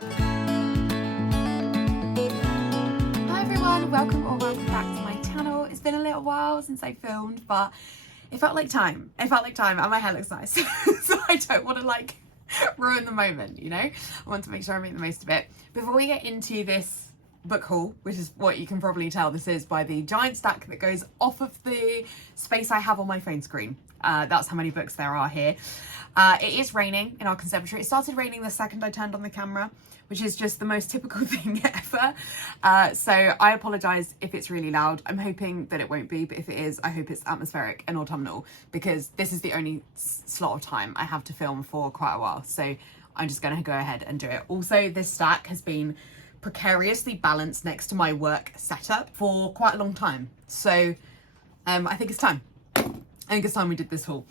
Hi everyone, welcome back to my channel. It's been a little while since I filmed, but it felt like time. And my hair looks nice. So I don't want to like ruin the moment, you know? I want to make sure I make the most of it. Before we get into this book haul, which is what you can probably tell this is by the giant stack that goes off of the space I have on my phone screen. That's how many books there are here. It is raining in our conservatory. It started raining the second I turned on the camera, which is just the most typical thing ever. So I apologise if it's really loud. I'm hoping that it won't be, but if it is, I hope it's atmospheric and autumnal, because this is the only slot of time I have to film for quite a while. So I'm just going to go ahead and do it. Also, this stack has been precariously balanced next to my work setup for quite a long time. So I think it's time. I think it's time we did this haul.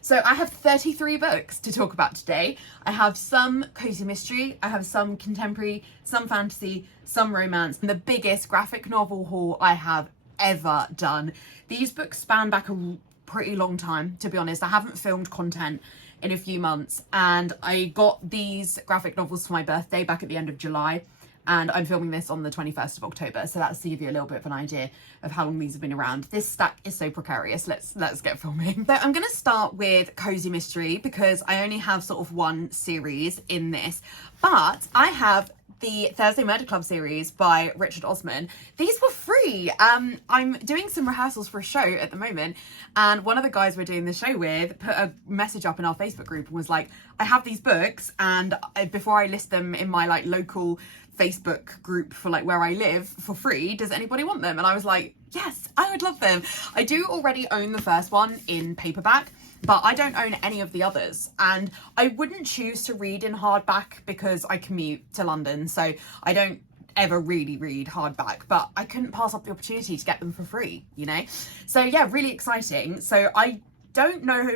So I have 33 books to talk about today. I have some cozy mystery, I have some contemporary, some fantasy, some romance, and the biggest graphic novel haul I have ever done. These books span back a pretty long time, to be honest. I haven't filmed content in a few months, and I got these graphic novels for my birthday back at the end of July. And I'm filming this on the 21st of October, so that's to give you a little bit of an idea of how long these have been around. This stack is so precarious. Let's get filming. So I'm going to start with Cozy Mystery because I only have sort of one series in this, but I have the Thursday Murder Club series by Richard Osman. These were free. I'm doing some rehearsals for a show at the moment, and one of the guys we're doing the show with put a message up in our Facebook group and was like, I have these books, and before I list them in my like local Facebook group for like where I live for free, does anybody want them? And I was like, yes, I would love them. I do already own the first one in paperback, but I don't own any of the others, and I wouldn't choose to read in hardback because I commute to London, so I don't ever really read hardback, but I couldn't pass up the opportunity to get them for free, you know? So yeah, really exciting. So I don't know,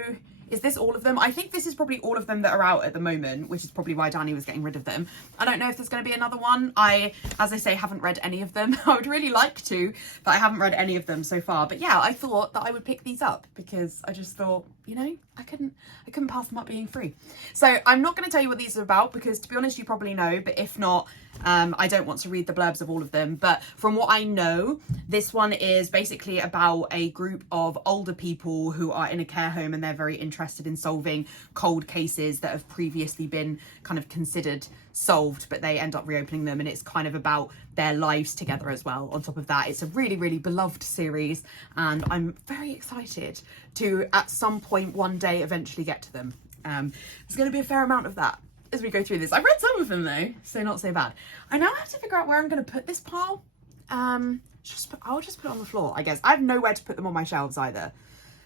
is this all of them? I think this is probably all of them that are out at the moment, which is probably why Danny was getting rid of them. I don't know if there's going to be another one. As I say, haven't read any of them. I would really like to, but I haven't read any of them so far. But yeah, I thought that I would pick these up because I just thought, you know, I couldn't pass them up being free. So I'm not going to tell you what these are about because, to be honest, you probably know, but if not, I don't want to read the blurbs of all of them. But from what I know, this one is basically about a group of older people who are in a care home, and they're very interested in solving cold cases that have previously been kind of considered solved, but they end up reopening them, and it's kind of about their lives together as well. On top of that, it's a really, really beloved series, and I'm very excited to at some point one day eventually get to them. There's going to be a fair amount of that as we go through this. I've read some of them though, so not so bad. I now have to figure out where I'm going to put this pile. I'll just put it on the floor, I guess. I have nowhere to put them on my shelves either,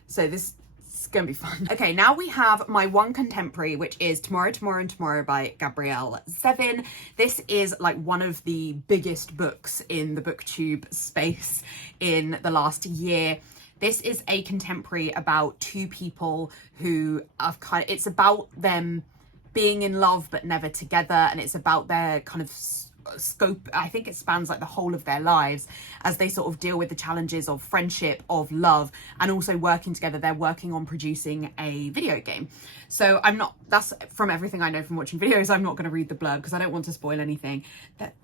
so this is gonna be fun. Okay, now we have my one contemporary, which is Tomorrow, Tomorrow and Tomorrow by Gabrielle Zevin. This is like one of the biggest books in the booktube space in the last year. This is a contemporary about two people who are it's about them being in love but never together, and it's about their kind of scope. I think it spans like the whole of their lives as they sort of deal with the challenges of friendship, of love, and also working together. They're working on producing a video game. So that's from everything I know from watching videos. I'm not going to read the blurb because I don't want to spoil anything.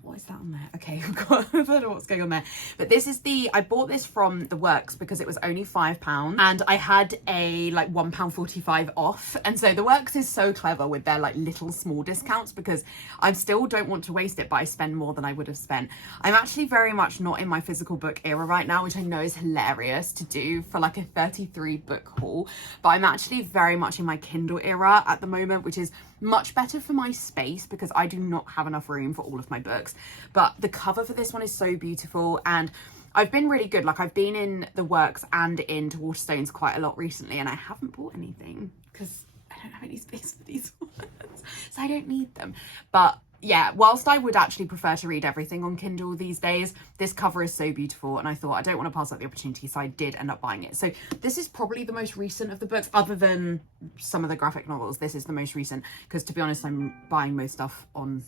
What is that on there? Okay, I don't know what's going on there. But this is I bought this from The Works because it was only £5 and I had a like £1.45 off. And so The Works is so clever with their like little small discounts because I still don't want to waste it, but I spend more than I would have spent. I'm actually very much not in my physical book era right now, which I know is hilarious to do for like a 33 book haul, but I'm actually very much in my Kindle era at the moment, which is much better for my space because I do not have enough room for all of my books. But the cover for this one is so beautiful, and I've been really good. Like, I've been in The Works and into Waterstones quite a lot recently, and I haven't bought anything because I don't have any space for these ones, so I don't need them. But yeah, whilst I would actually prefer to read everything on Kindle these days, this cover is so beautiful, and I thought I don't want to pass up the opportunity, so I did end up buying it. So this is probably the most recent of the books, other than some of the graphic novels. This is the most recent because, to be honest, I'm buying most stuff on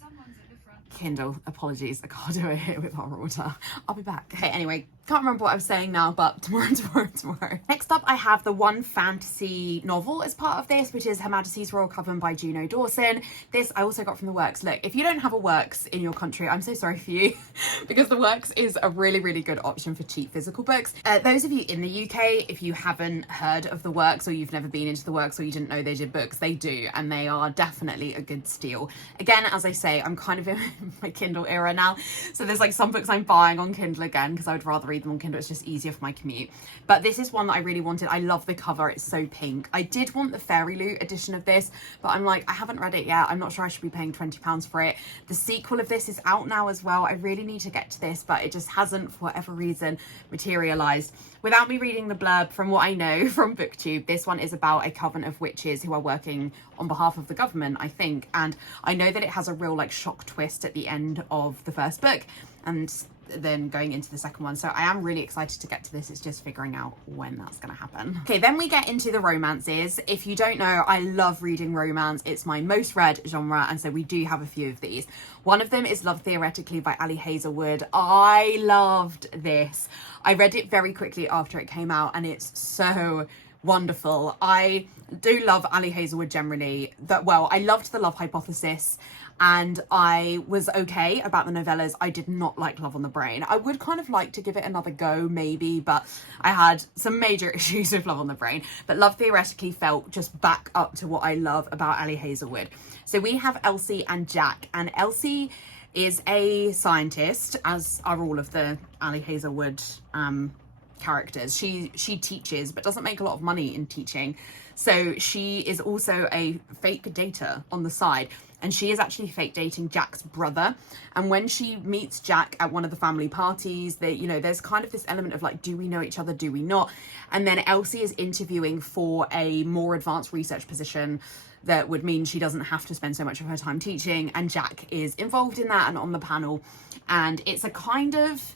Kindle, apologies, I can't do it here with hot water. I'll be back. Okay, anyway, can't remember what I was saying now, but tomorrow. Next up, I have the one fantasy novel as part of this, which is Her Majesty's Royal Coven by Juno Dawson. This I also got from the Works. Look, if you don't have a Works in your country, I'm so sorry for you, because the Works is a really, really good option for cheap physical books. Those of you in the UK, if you haven't heard of the Works, or you've never been into the Works, or you didn't know they did books, they do, and they are definitely a good steal. Again, as I say, I'm kind of in my Kindle era now, so there's like some books I'm buying on Kindle again because I would rather read them on Kindle. It's just easier for my commute. But this is one that I really wanted. I love the cover, it's so pink. I did want the Fairy Loot edition of this, but I'm like, I haven't read it yet. I'm not sure I should be paying £20 for it. The sequel of this is out now as well. I really need to get to this, but it just hasn't, for whatever reason, materialized. Without me reading the blurb, from what I know from BookTube, this one is about a coven of witches who are working on behalf of the government, I think. And I know that it has a real like shock twist at the end of the first book and then going into the second one. So I am really excited to get to this. It's just figuring out when that's going to happen. Okay, then we get into the romances. If you don't know, I love reading romance. It's my most read genre, and so we do have a few of these. One of them is Love Theoretically by Ali Hazelwood. I loved this. I read it very quickly after it came out, and it's so wonderful. I do love Ali Hazelwood generally. I loved The Love Hypothesis, and I was okay about the novellas. I did not like Love on the Brain. I would kind of like to give it another go, maybe, but I had some major issues with Love on the Brain. But Love Theoretically felt just back up to what I love about Ali Hazelwood. So we have Elsie and Jack, and Elsie is a scientist, as are all of the Ali Hazelwood characters. She teaches, but doesn't make a lot of money in teaching. So she is also a fake dater on the side, and she is actually fake dating Jack's brother. And when she meets Jack at one of the family parties, there's kind of this element of like, do we know each other, do we not? And then Elsie is interviewing for a more advanced research position that would mean she doesn't have to spend so much of her time teaching, and Jack is involved in that and on the panel. And it's a kind of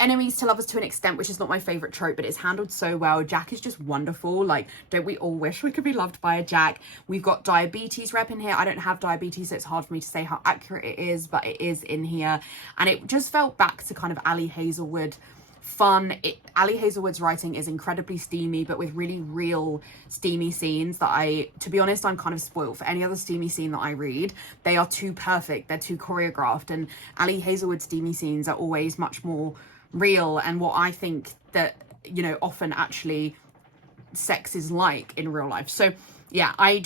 enemies to lovers to an extent, which is not my favorite trope, but it's handled so well. Jack is just wonderful. Like, don't we all wish we could be loved by a Jack? We've got diabetes rep in here. I don't have diabetes, so it's hard for me to say how accurate it is, but it is in here. And it just felt back to kind of Ali Hazelwood fun. Ali Hazelwood's writing is incredibly steamy, but with really real steamy scenes that to be honest, I'm kind of spoiled for any other steamy scene that I read. They are too perfect. They're too choreographed. And Ali Hazelwood's steamy scenes are always much more real, and what I think that, often actually sex is like in real life. So yeah, I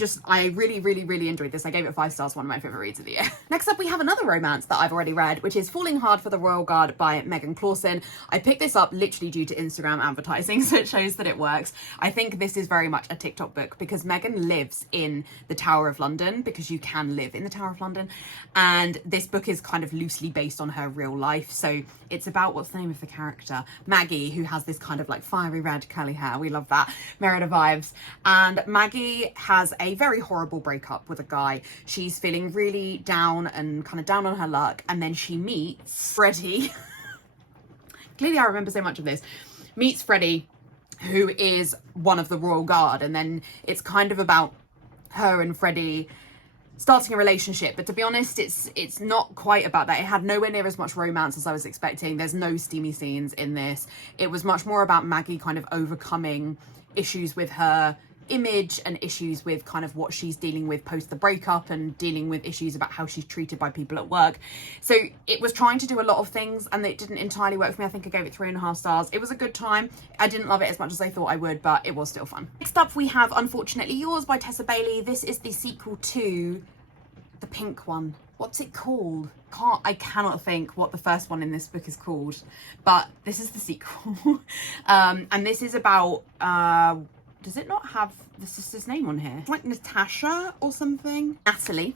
really, really, really enjoyed this. I gave it 5 stars, one of my favourite reads of the year. Next up, we have another romance that I've already read, which is Falling Hard for the Royal Guard by Megan Clawson. I picked this up literally due to Instagram advertising, so it shows that it works. I think this is very much a TikTok book because Megan lives in the Tower of London, because you can live in the Tower of London. And this book is kind of loosely based on her real life. So it's about, what's the name of the character? Maggie, who has this kind of like fiery red curly hair. We love that. Merida vibes. And Maggie has a very horrible breakup with a guy. She's feeling really down and kind of down on her luck, and then she meets Freddie. Clearly I remember so much of this. Meets Freddie, who is one of the Royal Guard, and then it's kind of about her and Freddie starting a relationship. But to be honest, it's not quite about that. It had nowhere near as much romance as I was expecting. There's no steamy scenes in this. It was much more about Maggie kind of overcoming issues with her image and issues with kind of what she's dealing with post the breakup, and dealing with issues about how she's treated by people at work. So it was trying to do a lot of things, and it didn't entirely work for me. I think I gave it 3.5 stars. It was a good time. I didn't love it as much as I thought I would, but it was still fun. Next up, we have Unfortunately Yours by Tessa Bailey. This is the sequel to the pink one. What's it called? I cannot think what the first one in this book is called, but this is the sequel. And this is about does it not have the sister's name on here? It's like Natasha or something. Natalie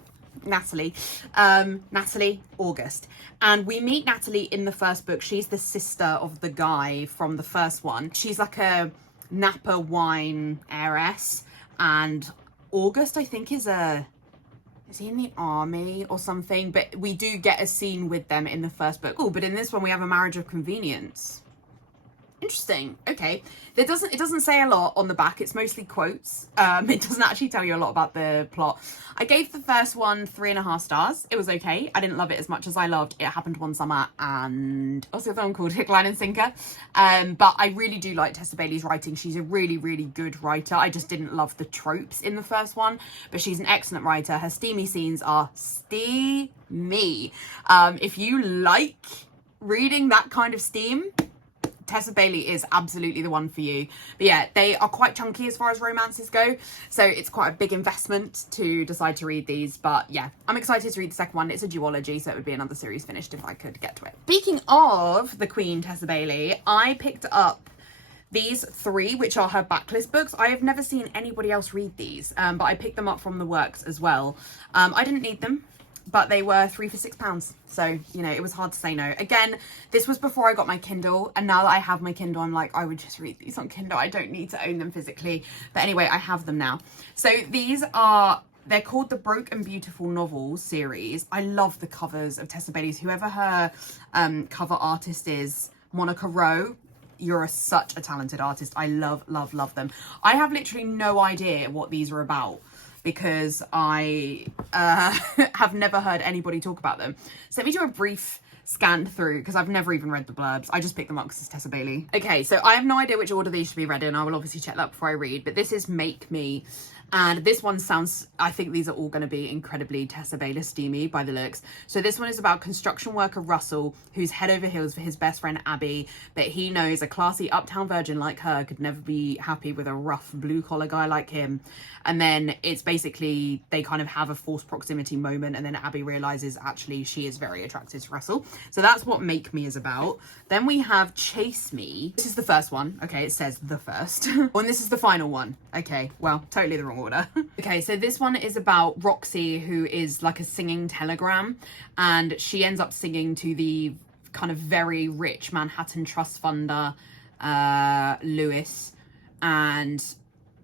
August. And we meet Natalie in the first book. She's the sister of the guy from the first one. She's like a Napa wine heiress, and August, I think, is he in the army or something? But we do get a scene with them in the first book. Oh, but in this one we have a marriage of convenience. Interesting. Okay. It doesn't say a lot on the back. It's mostly quotes. It doesn't actually tell you a lot about the plot. I gave the first one 3.5 stars. It was okay. I didn't love it as much as I loved It Happened One Summer and what's the other one called? Hook, Line and Sinker. But I really do like Tessa Bailey's writing. She's a really, really good writer. I just didn't love the tropes in the first one, but she's an excellent writer. Her steamy scenes are steamy. If you like reading that kind of steam, Tessa Bailey is absolutely the one for you. But yeah, they are quite chunky as far as romances go, so it's quite a big investment to decide to read these. But yeah, I'm excited to read the second one. It's a duology, so it would be another series finished if I could get to it. Speaking of the Queen, Tessa Bailey, I picked up these 3, which are her backlist books. I have never seen anybody else read these, but I picked them up from the works as well. I didn't need them, but they were 3 for £6. So, you know, it was hard to say no. Again, this was before I got my Kindle. And now that I have my Kindle, I'm like, I would just read these on Kindle. I don't need to own them physically. But anyway, I have them now. So these are, they're called the Broke and Beautiful Novels series. I love the covers of Tessa Bailey's. Whoever her cover artist is, Monica Rowe, you're such a talented artist. I love, love, love them. I have literally no idea what these are about, because I have never heard anybody talk about them. So let me do a brief scan through, because I've never even read the blurbs. I just picked them up because it's Tessa Bailey. Okay, so I have no idea which order these should be read in. I will obviously check that before I read, but this is Make Me. And this one sounds, I think these are all going to be incredibly Tessa Bailey steamy by the looks. So this one is about construction worker Russell, who's head over heels for his best friend Abby, but he knows a classy uptown virgin like her could never be happy with a rough blue collar guy like him. And then it's basically, they kind of have a forced proximity moment, and then Abby realizes actually she is very attracted to Russell. So that's what Make Me is about. Then we have Chase Me. This is the first one. Okay, it says the first. And this is the final one. Okay, well, totally the wrong order. Okay, so this one is about Roxy, who is like a singing telegram, and she ends up singing to the kind of very rich Manhattan trust funder, Lewis, and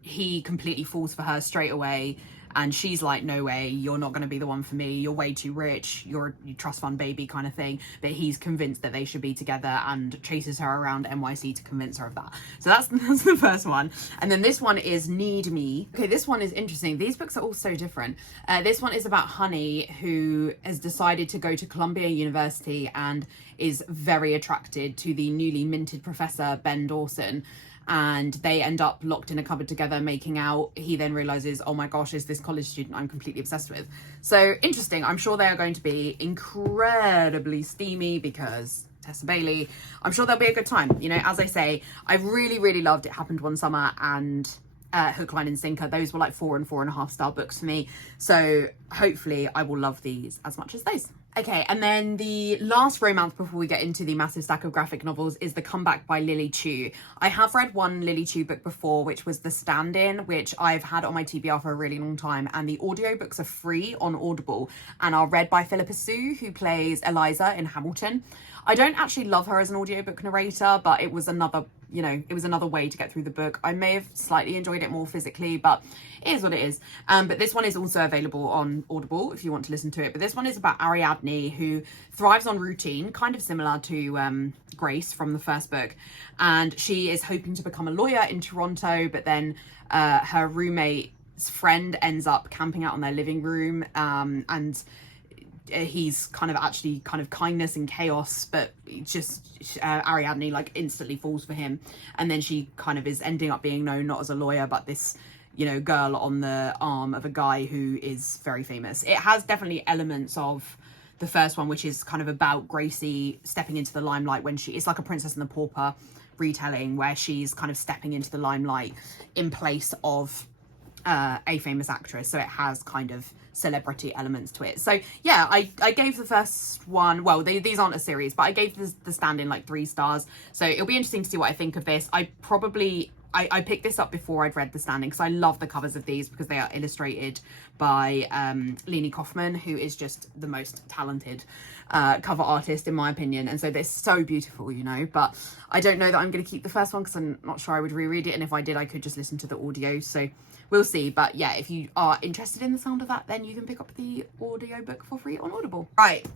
he completely falls for her straight away. And she's like, no way, you're not going to be the one for me. You're way too rich. You're a trust fund baby kind of thing. But he's convinced that they should be together and chases her around NYC to convince her of that. So that's the first one. And then this one is Need Me. Okay, this one is interesting. These books are all so different. This one is about Honey, who has decided to go to Columbia University and is very attracted to the newly minted professor, Ben Dawson. And they end up locked in a cupboard together making out. He then realizes, oh my gosh, is this college student I'm completely obsessed with. So interesting. I'm sure they are going to be incredibly steamy because Tessa Bailey. I'm sure they'll be a good time. You know, as I say, I really, really loved It Happened One Summer and Hook, Line and Sinker. Those were like 4 and 4.5 star books for me. So hopefully I will love these as much as those. Okay, and then the last romance before we get into the massive stack of graphic novels is The Comeback by Lily Chu. I have read one Lily Chu book before, which was The Stand-In, which I've had on my TBR for a really long time. And the audiobooks are free on Audible and are read by Philippa Sue, who plays Eliza in Hamilton. I don't actually love her as an audiobook narrator, but it was another, you know, it was another way to get through the book. I may have slightly enjoyed it more physically, but it is what it is. But this one is also available on Audible if you want to listen to it. But this one is about Ariadne, who thrives on routine, kind of similar to Grace from the first book. And she is hoping to become a lawyer in Toronto, but then her roommate's friend ends up camping out on their living room, and he's kind of actually kind of kindness and chaos, but just Ariadne like instantly falls for him, and then she kind of is ending up being known not as a lawyer but this, you know, girl on the arm of a guy who is very famous. It has definitely elements of the first one, which is kind of about Gracie stepping into the limelight when it's like a Princess and the Pauper retelling where she's kind of stepping into the limelight in place of a famous actress. So it has kind of celebrity elements to it. So yeah, I gave the first one, well, these aren't a series, but I gave the Stand-In like 3 stars. So it'll be interesting to see what I think of this. I picked this up before I'd read The Stand-In because I love the covers of these because they are illustrated by Leni Kaufman, who is just the most talented cover artist in my opinion, and so they're so beautiful, you know. But I don't know that I'm going to keep the first one because I'm not sure I would reread it, and if I did I could just listen to the audio, so we'll see. But yeah, if you are interested in the sound of that, then you can pick up the audiobook for free on Audible. Right,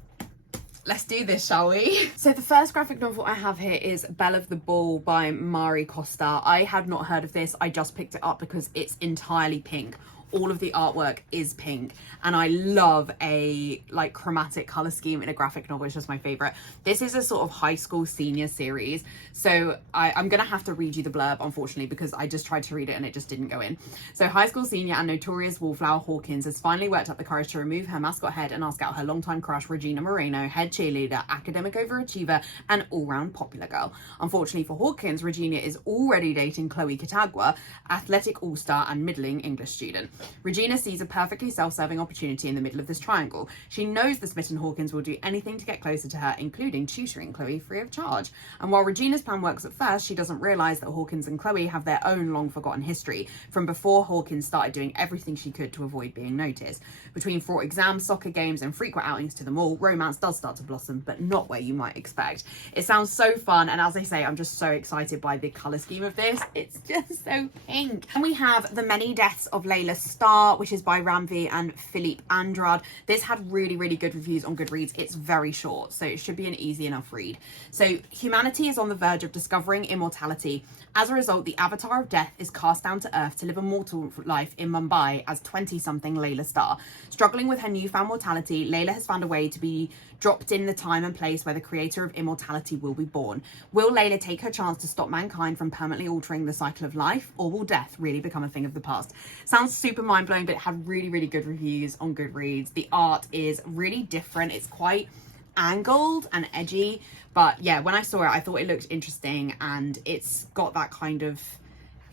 let's do this, shall we? So the first graphic novel I have here is Belle of the Ball by Mari Costa. I had not heard of this. I just picked it up because it's entirely pink. All of the artwork is pink, and I love a like chromatic color scheme in a graphic novel. It's just my favorite. This is a sort of high school senior series, so I'm gonna have to read you the blurb, unfortunately, because I just tried to read it and it just didn't go in. So high school senior and notorious wallflower Hawkins has finally worked up the courage to remove her mascot head and ask out her longtime crush Regina Moreno, head cheerleader, academic overachiever, and all-round popular girl. Unfortunately for Hawkins, Regina is already dating Chloe Catagua, athletic all-star and middling English student. Regina sees a perfectly self-serving opportunity in the middle of this triangle. She knows the smitten Hawkins will do anything to get closer to her, including tutoring Chloe free of charge. And while Regina's plan works at first, she doesn't realise that Hawkins and Chloe have their own long-forgotten history from before Hawkins started doing everything she could to avoid being noticed. Between fraught exams, soccer games, and frequent outings to the mall, romance does start to blossom, but not where you might expect. It sounds so fun, and as I say, I'm just so excited by the colour scheme of this. It's just so pink. And we have The Many Deaths of Layla Starr, which is by Ramvi and Philippe Andrade. This had really, really good reviews on Goodreads. It's very short, so it should be an easy enough read. So humanity is on the verge of discovering immortality. As a result, the avatar of death is cast down to Earth to live a mortal life in Mumbai as 20-something Layla Starr. Struggling with her newfound mortality, Layla has found a way to be dropped in the time and place where the creator of immortality will be born. Will Layla take her chance to stop mankind from permanently altering the cycle of life, or will death really become a thing of the past? Sounds super mind-blowing, but it had really, really good reviews on Goodreads. The art is really different. It's quite angled and edgy, but yeah, when I saw it, I thought it looked interesting, and it's got that kind of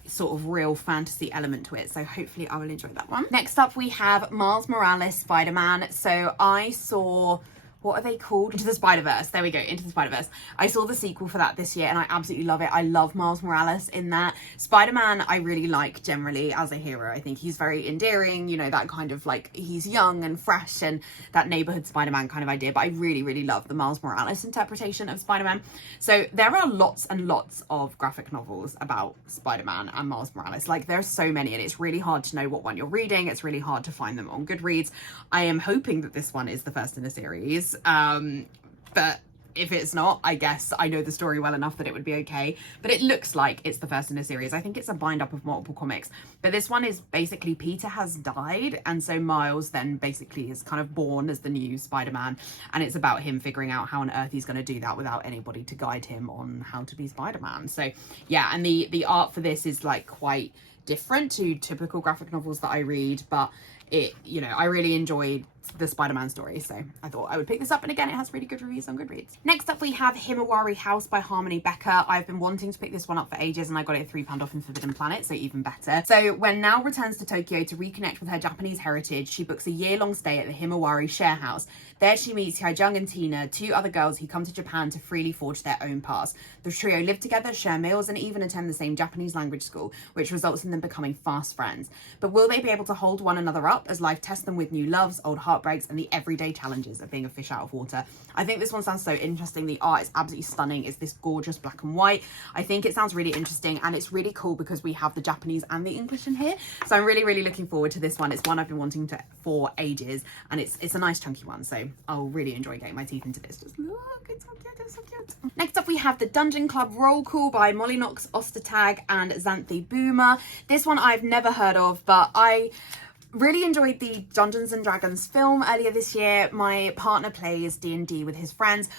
sort of real fantasy element to it, so hopefully I will enjoy that one. Next up we have Miles Morales Spider-Man. So I saw, what are they called? Into the Spider-Verse. There we go, Into the Spider-Verse. I saw the sequel for that this year and I absolutely love it. I love Miles Morales in that. Spider-Man I really like generally as a hero. I think he's very endearing, you know, that kind of like, he's young and fresh and that neighborhood Spider-Man kind of idea, but I really, really love the Miles Morales interpretation of Spider-Man. So there are lots and lots of graphic novels about Spider-Man and Miles Morales. Like there's so many, and it's really hard to know what one you're reading. It's really hard to find them on Goodreads. I am hoping that this one is the first in a series. But if it's not, I guess I know the story well enough that it would be okay. But it looks like it's the first in a series. I think it's a bind up of multiple comics. But this one is basically Peter has died, and so Miles then basically is kind of born as the new Spider-Man, and it's about him figuring out how on earth he's going to do that without anybody to guide him on how to be Spider-Man. So yeah, and the art for this is like quite different to typical graphic novels that I read, but it, you know, I really enjoyed the Spider-Man story, so I thought I would pick this up, and again it has really good reviews on Goodreads. Next up we have Himawari House by Harmony Becker. I've been wanting to pick this one up for ages and I got it at £3 off in Forbidden Planet, so even better. So when Nao returns to Tokyo to reconnect with her Japanese heritage, she books a year-long stay at the Himawari Share House. There she meets Hyejung and Tina, two other girls who come to Japan to freely forge their own paths. The trio live together, share meals, and even attend the same Japanese language school, which results in them becoming fast friends. But will they be able to hold one another up as life tests them with new loves, old heartbreaks, and the everyday challenges of being a fish out of water? I think this one sounds so interesting. The art is absolutely stunning. It's this gorgeous black and white. I think it sounds really interesting, and it's really cool because we have the Japanese and the English in here. So I'm really, really looking forward to this one. It's one I've been wanting to for ages, and it's a nice chunky one, so I'll really enjoy getting my teeth into this. Just look, it's so cute, it's so cute. Next up we have the Dungeon Club Roll Call by Molly Knox Ostertag and Xanthi Boomer. This one I've never heard of, but I really enjoyed the Dungeons and Dragons film earlier this year. My partner plays D&D with his friends.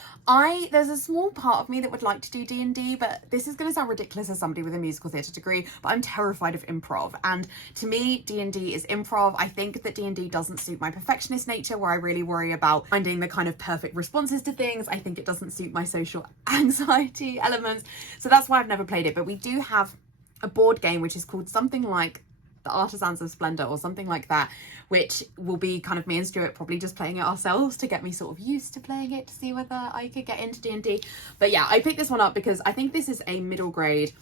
There's a small part of me that would like to do D&D, but this is going to sound ridiculous as somebody with a musical theatre degree, but I'm terrified of improv. And to me, D&D is improv. I think that D&D doesn't suit my perfectionist nature, where I really worry about finding the kind of perfect responses to things. I think it doesn't suit my social anxiety elements. So that's why I've never played it. But we do have a board game which is called something like The Artisans of Splendor or something like that, which will be kind of me and Stuart probably just playing it ourselves to get me sort of used to playing it, to see whether I could get into D&D. But yeah, I picked this one up because I think this is a middle grade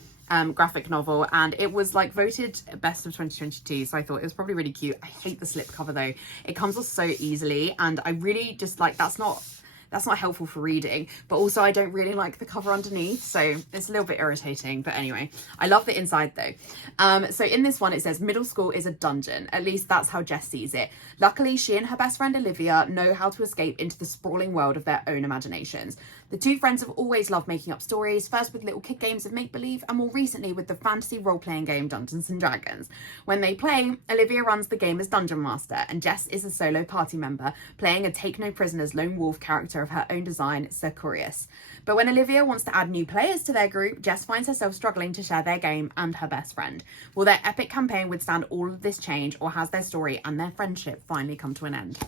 graphic novel, and it was like voted best of 2022, so I thought it was probably really cute. I hate the slip cover though. It comes off so easily, and I really just like, that's not that's not helpful for reading, but also I don't really like the cover underneath, so it's a little bit irritating. But anyway, I love the inside though. So in this one it says middle school is a dungeon. At least that's how Jess sees it. Luckily, she and her best friend Olivia know how to escape into the sprawling world of their own imaginations. The two friends have always loved making up stories, first with little kid games of make-believe and more recently with the fantasy role-playing game Dungeons & Dragons. When they play, Olivia runs the game as Dungeon Master and Jess is a solo party member, playing a take-no-prisoners lone wolf character of her own design, Sir Curious. But when Olivia wants to add new players to their group, Jess finds herself struggling to share their game and her best friend. Will their epic campaign withstand all of this change, or has their story and their friendship finally come to an end?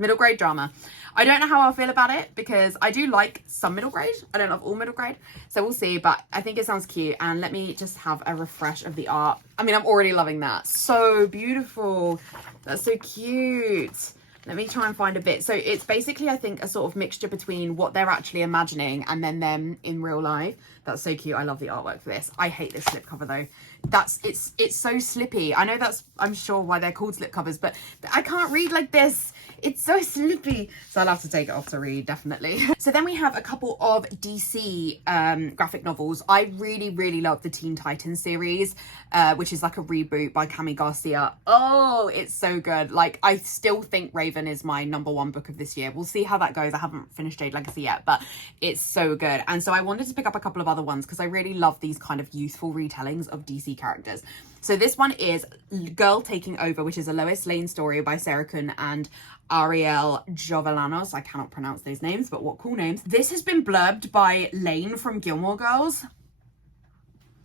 Middle grade drama. I don't know how I'll feel about it because I do like some middle grade. I don't love all middle grade. So we'll see, but I think it sounds cute. And let me just have a refresh of the art. I mean, I'm already loving that. So beautiful. That's so cute. Let me try and find a bit. So it's basically, I think, a sort of mixture between what they're actually imagining and then them in real life. That's so cute. I love the artwork for this. I hate this slipcover though. It's so slippy. I know I'm sure why they're called slipcovers, but I can't read like this. It's so slippy. So I'll have to take it off to read, definitely. So then we have a couple of DC graphic novels. I really, really love the Teen Titans series, which is like a reboot by Cami Garcia. Oh, it's so good. Like, I still think Raven is my #1 book of this year. We'll see how that goes. I haven't finished Jade Legacy yet, but it's so good. And so I wanted to pick up a couple of other ones because I really love these kind of youthful retellings of DC characters. So this one is Girl Taking Over, which is a Lois Lane story by Sarah Kuhn and Ariel Jovellanos. I cannot pronounce those names, but what cool names. This has been blurbed by Lane from Gilmore Girls.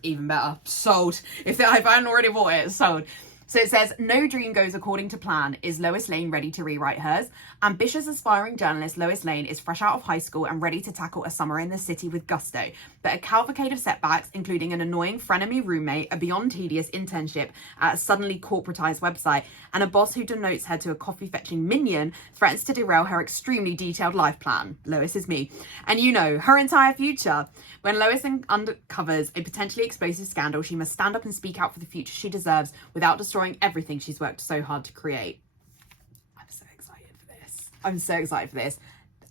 Even better. Sold. If I hadn't already bought it, sold. So it says, no dream goes according to plan. Is Lois Lane ready to rewrite hers? Ambitious aspiring journalist Lois Lane is fresh out of high school and ready to tackle a summer in the city with gusto. But a cavalcade of setbacks, including an annoying frenemy roommate, a beyond tedious internship at a suddenly corporatized website, and a boss who demotes her to a coffee-fetching minion, threatens to derail her extremely detailed life plan. Lois is me. And you know, her entire future. When Lois uncovers a potentially explosive scandal, she must stand up and speak out for the future she deserves without destroying everything she's worked so hard to create. I'm so excited for this. I'm so excited for this.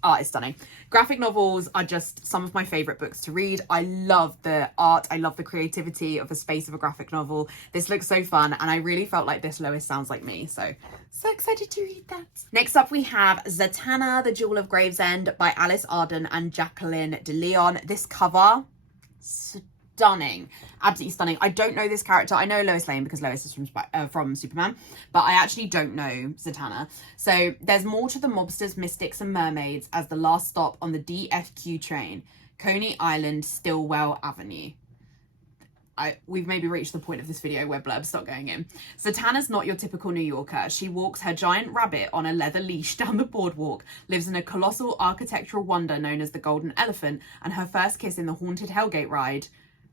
Art is stunning. Graphic novels are just some of my favourite books to read. I love the art. I love the creativity of the space of a graphic novel. This looks so fun, and I really felt like this Lois sounds like me. So excited to read that. Next up, we have Zatanna, The Jewel of Gravesend by Alice Arden and Jacqueline de Leon. This cover, stunning, absolutely stunning. I don't know this character. I know Lois Lane because Lois is from Superman, but I actually don't know Zatanna. So there's more to the mobsters, mystics and mermaids as the last stop on the DFQ train, Coney Island, Stillwell Avenue. We've maybe reached the point of this video where blurbs start going in. Zatanna's not your typical New Yorker. She walks her giant rabbit on a leather leash down the boardwalk, lives in a colossal architectural wonder known as the Golden Elephant, and her first kiss in the haunted Hellgate ride,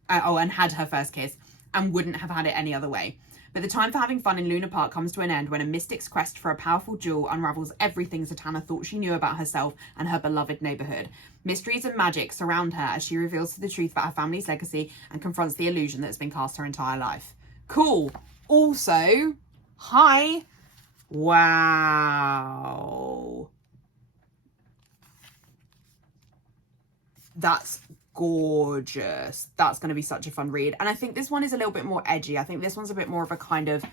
and had her first kiss, and wouldn't have had it any other way. But the time for having fun in Luna Park comes to an end when a mystic's quest for a powerful jewel unravels everything Zatanna thought she knew about herself and her beloved neighborhood. Mysteries and magic surround her as she reveals the truth about her family's legacy and confronts the illusion that's been cast her entire life. Cool. Also, hi. Wow. That's gorgeous. That's going to be such a fun read. And I think this one is a little bit more edgy. I think this one's a bit more of a kind of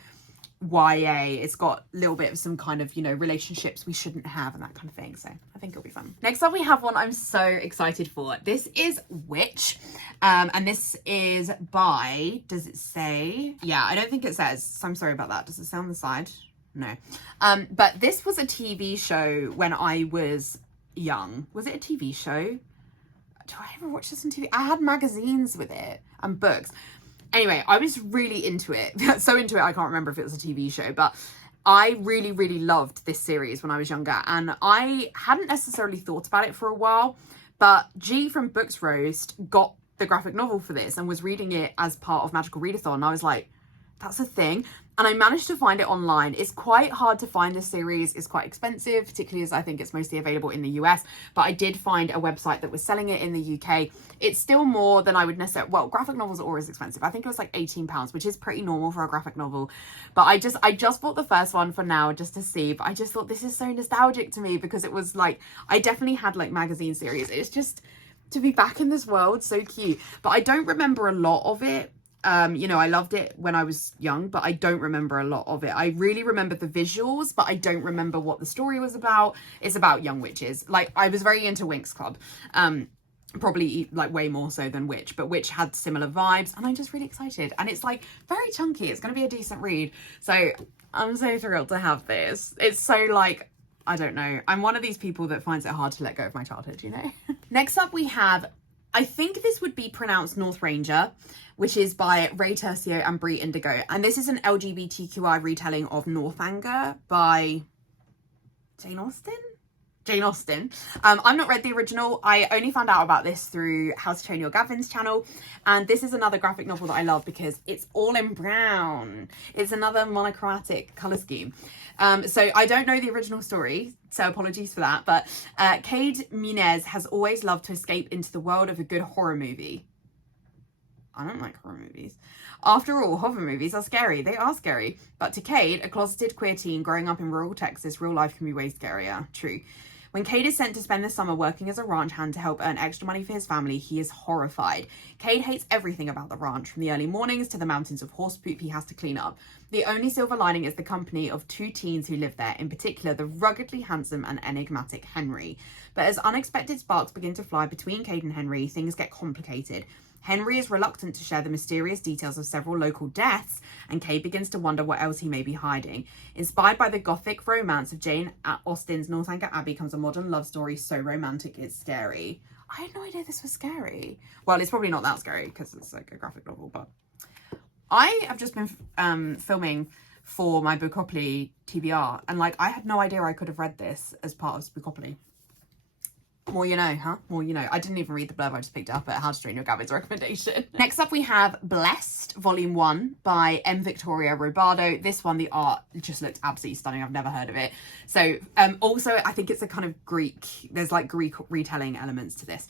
YA. It's got a little bit of some kind of, you know, relationships we shouldn't have and that kind of thing. So I think it'll be fun. Next up, we have one I'm so excited for. This is Witch. And this is by, does it say? Yeah, I don't think it says. So I'm sorry about that. Does it say on the side? No. But this was a TV show when I was young. Was it a TV show? Do I ever watch this on TV? I had magazines with it and books. Anyway, I was really into it. So into it, I can't remember if it was a TV show, but I really, really loved this series when I was younger. And I hadn't necessarily thought about it for a while, but G from BookRoast got the graphic novel for this and was reading it as part of Magical Readathon. And I was like, that's a thing. and I managed to find it online. It's quite hard to find this series. It's quite expensive, particularly as I think it's mostly available in the US, but I did find a website that was selling it in the UK. It's still more than I would necessarily, well, graphic novels are always expensive. I think it was like £18, which is pretty normal for a graphic novel. But I just bought the first one for now just to see, but I just thought this is so nostalgic to me because it was like, I definitely had like magazine series. It's just, to be back in this world, so cute. But I don't remember a lot of it. You know, I loved it when I was young, but I don't remember a lot of it. I really remember the visuals, but I don't remember what the story was about. It's about young witches. Like, I was very into Winx Club. Probably like way more so than Witch, but Witch had similar vibes, and I'm just really excited. And it's like very chunky. It's going to be a decent read. So I'm so thrilled to have this. It's so like, I don't know. I'm one of these people that finds it hard to let go of my childhood, you know? Next up we have, I think this would be pronounced North Ranger, which is by Ray Tercio and Brie Indigo. And this is an LGBTQI retelling of Northanger by Jane Austen? Jane Austen. I've not read the original. I only found out about this through How to Train Your Gavin's channel. And this is another graphic novel that I love because it's all in brown. It's another monochromatic colour scheme. So I don't know the original story, so apologies for that. But Cade Muniz has always loved to escape into the world of a good horror movie. I don't like horror movies. After all, horror movies are scary. They are scary. But to Cade, a closeted queer teen growing up in rural Texas, real life can be way scarier. True. When Cade is sent to spend the summer working as a ranch hand to help earn extra money for his family, he is horrified. Cade hates everything about the ranch, from the early mornings to the mountains of horse poop he has to clean up. The only silver lining is the company of two teens who live there, in particular the ruggedly handsome and enigmatic Henry. But as unexpected sparks begin to fly between Cade and Henry, things get complicated. Henry is reluctant to share the mysterious details of several local deaths, and Cade begins to wonder what else he may be hiding. Inspired by the gothic romance of Jane Austen's Northanger Abbey comes a modern love story so romantic it's scary. I had no idea this was scary. Well, it's probably not that scary because it's like a graphic novel, but I have just been filming for my Bookopoly TBR, and like I had no idea I could have read this as part of Bookopoly. More you know, huh? More you know. I didn't even read the blurb, I just picked it up at How to Train Your Gavin's recommendation. Next up we have Blessed, Volume 1 by M. Victoria Robardo. This one, the art just looked absolutely stunning. I've never heard of it. So, also, I think it's a kind of Greek, there's like Greek retelling elements to this.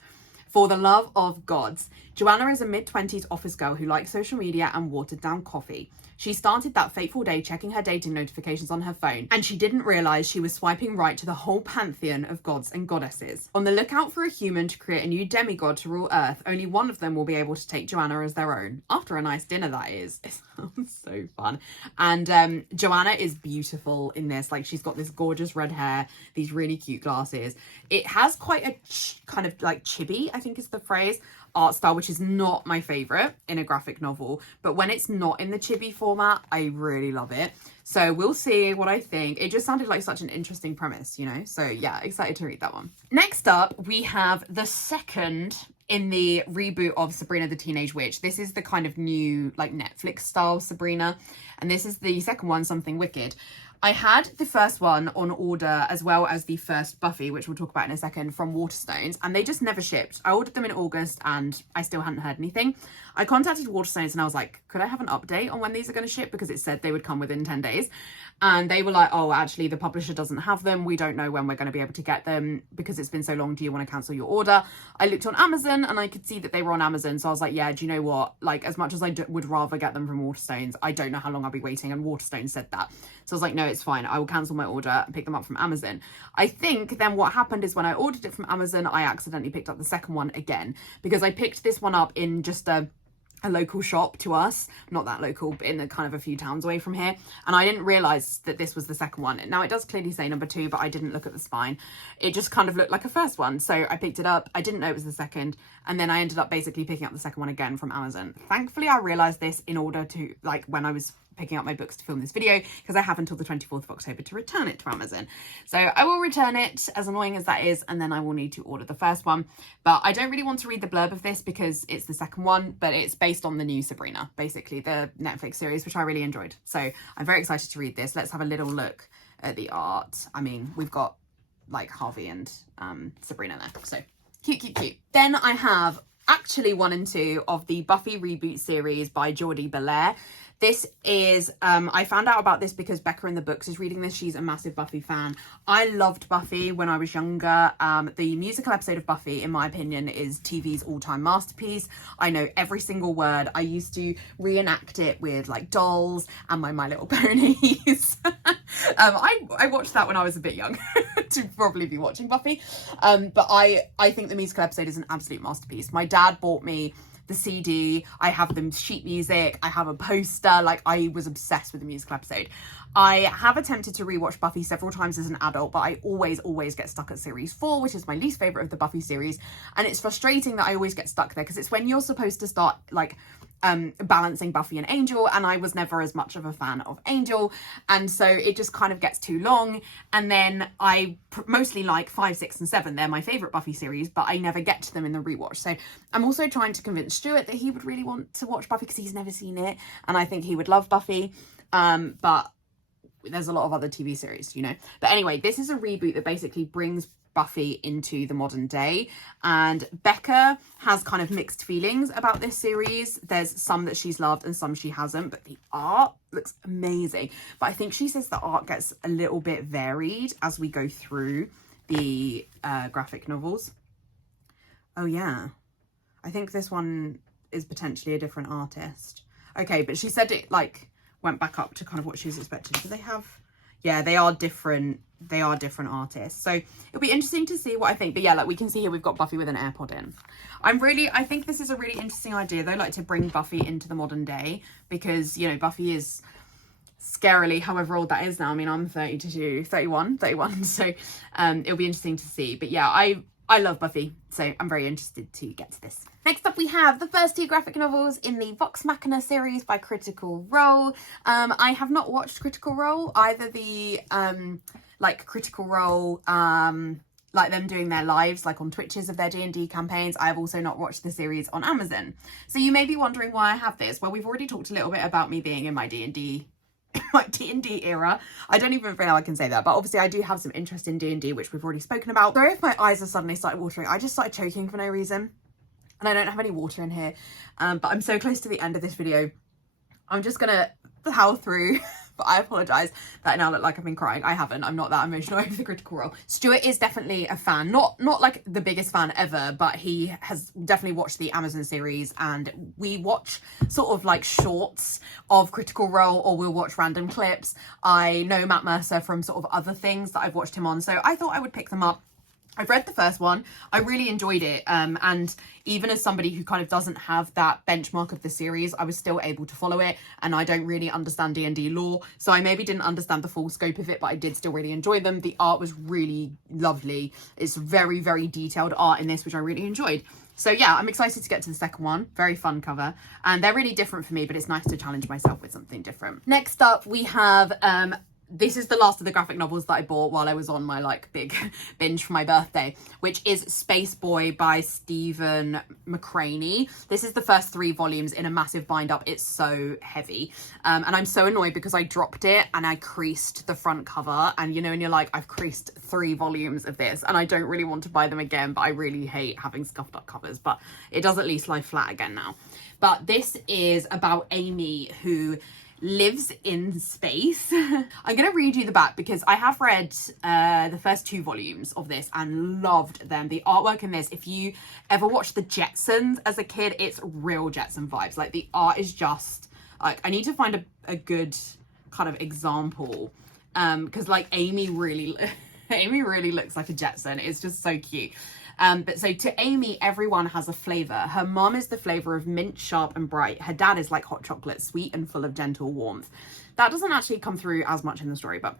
For the love of gods. Joanna is a mid-20s office girl who likes social media and watered down coffee. She started that fateful day checking her dating notifications on her phone, and she didn't realise she was swiping right to the whole pantheon of gods and goddesses. On the lookout for a human to create a new demigod to rule Earth, only one of them will be able to take Joanna as their own. After a nice dinner, that is. It sounds so fun. And Joanna is beautiful in this. Like, she's got this gorgeous red hair, these really cute glasses. It has quite a kind of like chibi, I think is the phrase, art style, which is not my favourite in a graphic novel, but when it's not in the chibi format, I really love it. So we'll see what I think. It just sounded like such an interesting premise, you know? So yeah, excited to read that one. Next up, we have the second in the reboot of Sabrina the Teenage Witch. This is the kind of new like Netflix style Sabrina, and this is the second one, Something Wicked. I had the first one on order as well as the first Buffy, which we'll talk about in a second, from Waterstones, and they just never shipped. I ordered them in August and I still hadn't heard anything. I contacted Waterstones and I was like, could I have an update on when these are going to ship? Because it said they would come within 10 days. And they were like, oh, actually, the publisher doesn't have them. We don't know when we're going to be able to get them because it's been so long. Do you want to cancel your order? I looked on Amazon and I could see that they were on Amazon. So I was like, yeah, do you know what? Like, as much as I would rather get them from Waterstones, I don't know how long I'll be waiting. And Waterstones said that. So I was like, no, it's fine. I will cancel my order and pick them up from Amazon. I think then what happened is when I ordered it from Amazon, I accidentally picked up the second one again because I picked this one up in just a local shop to us, not that local, but in the kind of a few towns away from here, and I didn't realize that this was the second one. Now it does clearly say number 2, but I didn't look at the spine. It just kind of looked like a first one, so I picked it up. I didn't know it was the second, and then I ended up basically picking up the second one again from Amazon. Thankfully I realized this in order to, like, when I was picking up my books to film this video, because I have until the 24th of October to return it to Amazon. So I will return it, as annoying as that is, and then I will need to order the first one. But I don't really want to read the blurb of this because it's the second one, but it's based on the new Sabrina, basically the Netflix series, which I really enjoyed. So I'm very excited to read this. Let's have a little look at the art. I mean, we've got like Harvey and Sabrina there. So cute, cute, cute. Then I have actually 1 and 2 of the Buffy reboot series by Geordie Belair. This is, I found out about this because Becca in the books is reading this. She's a massive Buffy fan. I loved Buffy when I was younger. The musical episode of Buffy, in my opinion, is TV's all-time masterpiece. I know every single word. I used to reenact it with like dolls and my Little Ponies. I watched that when I was a bit young to probably be watching Buffy. But I think the musical episode is an absolute masterpiece. My dad bought me the CD, I have the sheet music, I have a poster. Like, I was obsessed with the musical episode. I have attempted to rewatch Buffy several times as an adult, but I always get stuck at series 4, which is my least favorite of the Buffy series. And it's frustrating that I always get stuck there, because it's when you're supposed to start like balancing Buffy and Angel, and I was never as much of a fan of Angel, and so it just kind of gets too long. And then I mostly like 5, 6 and 7. They're my favorite Buffy series, but I never get to them in the rewatch. So I'm also trying to convince Stuart that he would really want to watch Buffy, because he's never seen it and I think he would love Buffy. But there's a lot of other TV series, you know. But anyway, this is a reboot that basically brings Buffy into the modern day, and Becca has kind of mixed feelings about this series. There's some that she's loved and some she hasn't, but the art looks amazing. But I think she says the art gets a little bit varied as we go through the graphic novels. Oh yeah, I think this one is potentially a different artist. Okay, but she said it like went back up to kind of what she was expecting. Do they have, yeah, they are different artists, so it'll be interesting to see what I think. But yeah, like we can see here, we've got Buffy with an AirPod in. I think this is a really interesting idea though, like to bring Buffy into the modern day, because, you know, Buffy is scarily, however old that is now. I mean, I'm 31, so it'll be interesting to see. But yeah, I love Buffy, so I'm very interested to get to this. Next up, we have the first 2 graphic novels in the Vox Machina series by Critical Role. I have not watched Critical Role, either the like Critical Role, like them doing their lives like on Twitches of their D&D campaigns. I have also not watched the series on Amazon. So you may be wondering why I have this. Well, we've already talked a little bit about me being in my D&D era. I don't even feel I can say that, but obviously I do have some interest in D&D, which we've already spoken about. Sorry if my eyes have suddenly started watering. I just started choking for no reason, and I don't have any water in here, but I'm so close to the end of this video. I'm just gonna power through. But I apologise that I now look like I've been crying. I haven't. I'm not that emotional over the Critical Role. Stuart is definitely a fan. Not like the biggest fan ever, but he has definitely watched the Amazon series, and we watch sort of like shorts of Critical Role, or we'll watch random clips. I know Matt Mercer from sort of other things that I've watched him on, so I thought I would pick them up. I've read the first one. I really enjoyed it. And even as somebody who kind of doesn't have that benchmark of the series, I was still able to follow it. And I don't really understand D&D lore, so I maybe didn't understand the full scope of it, but I did still really enjoy them. The art was really lovely. It's very, very detailed art in this, which I really enjoyed. So yeah, I'm excited to get to the second one. Very fun cover. And they're really different for me, but it's nice to challenge myself with something different. Next up, we have... this is the last of the graphic novels that I bought while I was on my like big binge for my birthday, which is Space Boy by Stephen McCraney. This is the first 3 volumes in a massive bind up. It's so heavy. And I'm so annoyed because I dropped it and I creased the front cover. And you know, and you're like, I've creased 3 volumes of this and I don't really want to buy them again, but I really hate having scuffed up covers, but it does at least lie flat again now. But this is about Amy, who lives in space. I'm gonna read you the back because I have read the first 2 volumes of this and loved them. The artwork in this, if you ever watched the Jetsons as a kid, it's real Jetson vibes. Like the art is just like, I need to find a good kind of example, because like Amy really looks like a Jetson. It's just so cute. But so to Amy, everyone has a flavour. Her mum is the flavour of mint, sharp and bright. Her dad is like hot chocolate, sweet and full of gentle warmth. That doesn't actually come through as much in the story, but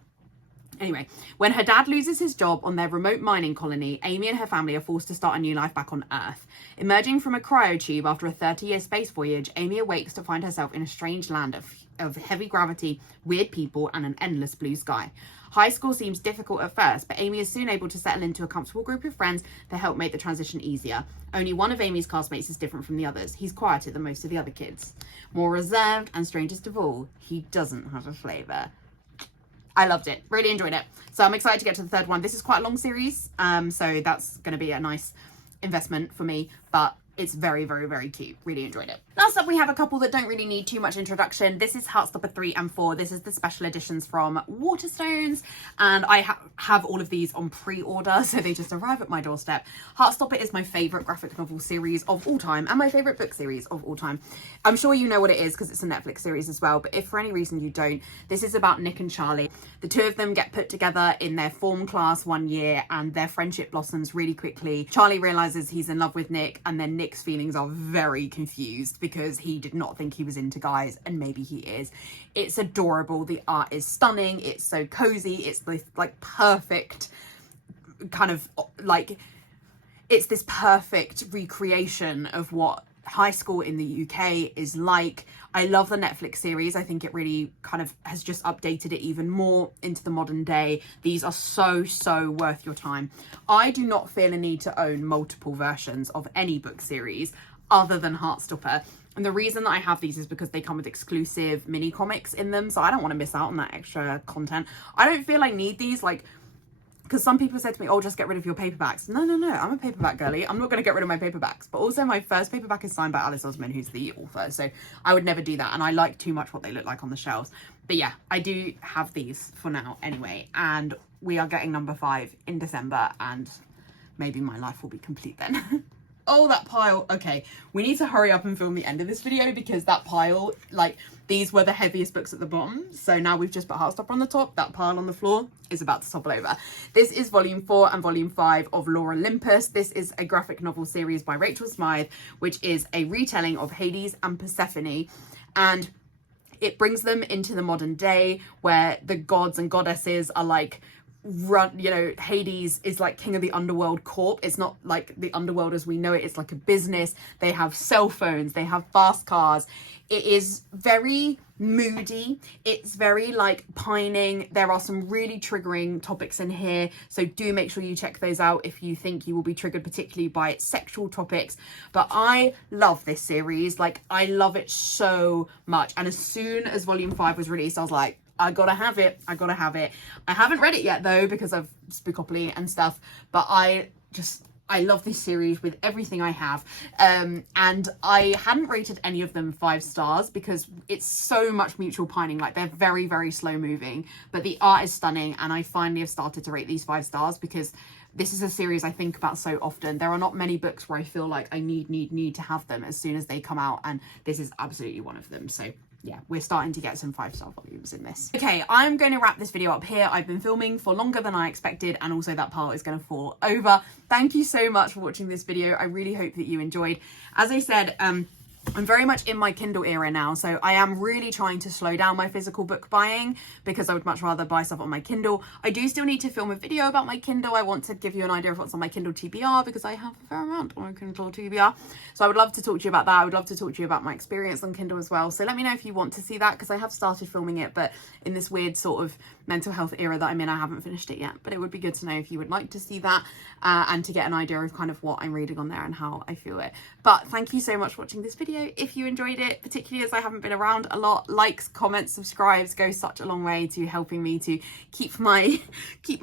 anyway, when her dad loses his job on their remote mining colony, Amy and her family are forced to start a new life back on Earth. Emerging from a cryotube after a 30-year space voyage, Amy awakes to find herself in a strange land of heavy gravity, weird people and an endless blue sky. High school seems difficult at first, but Amy is soon able to settle into a comfortable group of friends that help make the transition easier. Only one of Amy's classmates is different from the others. He's quieter than most of the other kids. More reserved, and strangest of all, he doesn't have a flavour. I loved it. Really enjoyed it. So I'm excited to get to the 3rd one. This is quite a long series, so that's going to be a nice investment for me. But it's very, very, very cute. Really enjoyed it. Last up, we have a couple that don't really need too much introduction. This is Heartstopper 3 and 4. This is the special editions from Waterstones, and I have all of these on pre-order, so they just arrive at my doorstep. Heartstopper is my favourite graphic novel series of all time, and my favourite book series of all time. I'm sure you know what it is because it's a Netflix series as well, but if for any reason you don't, this is about Nick and Charlie. The two of them get put together in their form class one year, and their friendship blossoms really quickly. Charlie realises he's in love with Nick, and then Nick's feelings are very confused because he did not think he was into guys, and maybe he is. It's adorable. The art is stunning. It's so cozy. It's this like perfect kind of like, it's this perfect recreation of what high school in the UK is like. I love the Netflix series. I think it really kind of has just updated it even more into the modern day. These are so worth your time. I do not feel a need to own multiple versions of any book series other than Heartstopper. And the reason that I have these is because they come with exclusive mini comics in them, so I don't want to miss out on that extra content. I don't feel I need these, like, because some people said to me, oh, just get rid of your paperbacks. No, I'm a paperback girly. I'm not going to get rid of my paperbacks. But also my first paperback is signed by Alice Osman, who's the author. So I would never do that. And I like too much what they look like on the shelves. But yeah, I do have these for now anyway. And we are getting number 5 in December. And maybe my life will be complete then. Oh, that pile. Okay, we need to hurry up and film the end of this video because that pile, like, these were the heaviest books at the bottom. So now we've just put Heartstopper on the top. That pile on the floor is about to topple over. This is volume 4 and volume 5 of Lore Olympus. This is a graphic novel series by Rachel Smythe, which is a retelling of Hades and Persephone. And it brings them into the modern day where the gods and goddesses are like, you know, Hades is like king of the underworld corp. It's not like the underworld as we know it. It's like a business. They have cell phones. They have fast cars. It is very moody. It's very like pining. There are some really triggering topics in here, so do make sure you check those out if you think you will be triggered particularly by its sexual topics. But I love this series. Like, I love it so much. And as soon as volume 5 was released, I was like, I gotta have it. I gotta have it. I haven't read it yet though because of Spookopoly and stuff, but I love this series with everything I have. And I hadn't rated any of them 5 stars because it's so much mutual pining. Like, they're very, very slow moving, but the art is stunning. And I finally have started to rate these 5 stars because this is a series I think about so often. There are not many books where I feel like I need to have them as soon as they come out. And this is absolutely one of them. So yeah, we're starting to get some 5-star volumes in this. Okay, I'm going to wrap this video up here. I've been filming for longer than I expected, and also that pile is going to fall over. Thank you so much for watching this video. I really hope that you enjoyed. As I said, I'm very much in my Kindle era now, so I am really trying to slow down my physical book buying because I would much rather buy stuff on my Kindle. I do still need to film a video about my Kindle. I want to give you an idea of what's on my Kindle TBR because I have a fair amount on my Kindle TBR. So I would love to talk to you about that. I would love to talk to you about my experience on Kindle as well. So let me know if you want to see that because I have started filming it, but in this weird sort of mental health era that I'm in, I haven't finished it yet. But it would be good to know if you would like to see that and to get an idea of kind of what I'm reading on there and how I feel it. But thank you so much for watching this video. If you enjoyed it, particularly as I haven't been around a lot, likes, comments, subscribes go such a long way to helping me to keep my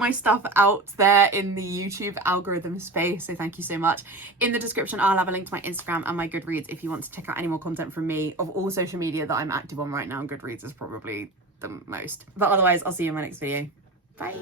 stuff out there in the YouTube algorithm space. So thank you so much. In the description, I'll have a link to my Instagram and my Goodreads if you want to check out any more content from me. Of all social media that I'm active on right now, Goodreads is probably the most. But otherwise, I'll see you in my next video. Bye.